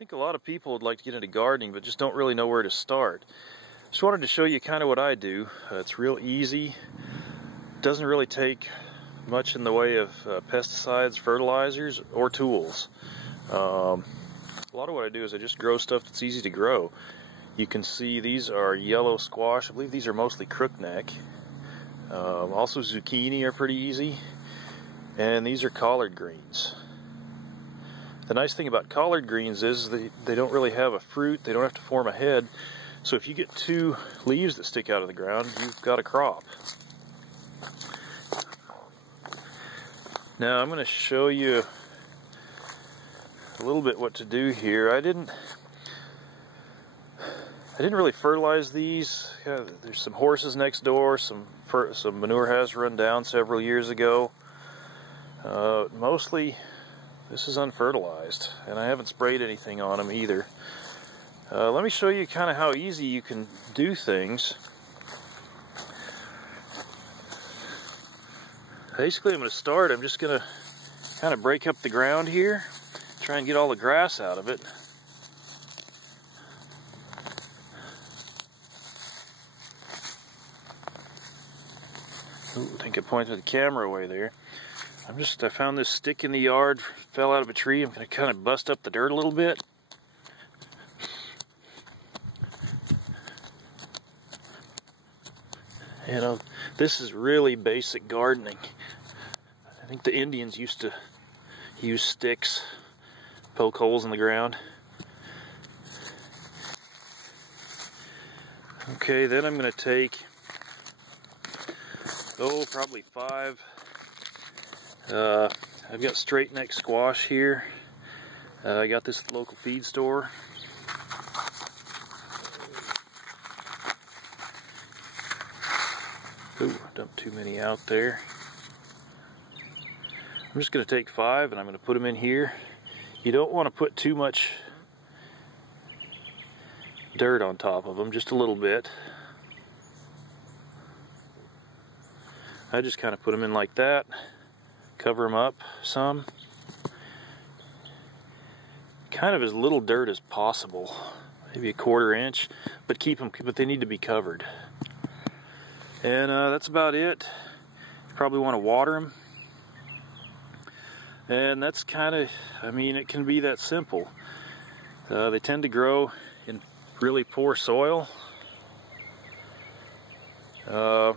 think a lot of people would like to get into gardening but just don't really know where to start. Just wanted to show you kind of what I do. It's real easy. Doesn't really take much in the way of pesticides, fertilizers, or tools. A lot of what I do is I just grow stuff that's easy to grow. You can see these are yellow squash. I believe these are mostly crookneck. Also zucchini are pretty easy. And these are collard greens. The nice thing about collard greens is they don't really have a fruit. They don't have to form a head. So if you get two leaves that stick out of the ground, you've got a crop. Now I'm going to show you a little bit what to do here. I didn't really fertilize these. There's some horses next door. Some manure has run down several years ago. Mostly this is unfertilized, and I haven't sprayed anything on them either. Let me show you kind of how easy you can do things. Basically, I'm going to start. I'm just going to kind of break up the ground here, try and get all the grass out of it. Ooh, I think I pointed the camera away there. I found this stick in the yard, fell out of a tree. I'm going to kind of bust up the dirt a little bit. You know, this is really basic gardening. I think the Indians used to use sticks, poke holes in the ground. Okay, then I'm going to take, probably 5. I've got straight neck squash here. I got this at the local feed store. Ooh, dumped too many out there. I'm just going to take 5 and I'm going to put them in here. You don't want to put too much dirt on top of them, just a little bit. I just kind of put them in like that. Cover them up some. Kind of as little dirt as possible, maybe a 1/4 inch, but but they need to be covered. And that's about it. You probably want to water them. And that's kind of, I mean, it can be that simple. They tend to grow in really poor soil. You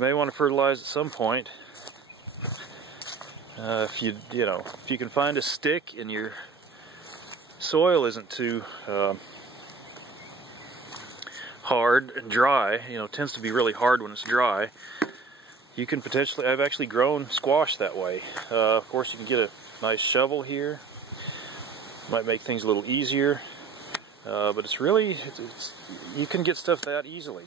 may want to fertilize at some point. If you can find a stick and your soil isn't too hard and dry, it tends to be really hard when it's dry, you can potentially, I've actually grown squash that way. Of course, you can get a nice shovel here. Might make things a little easier, but it's really, you can get stuff that easily.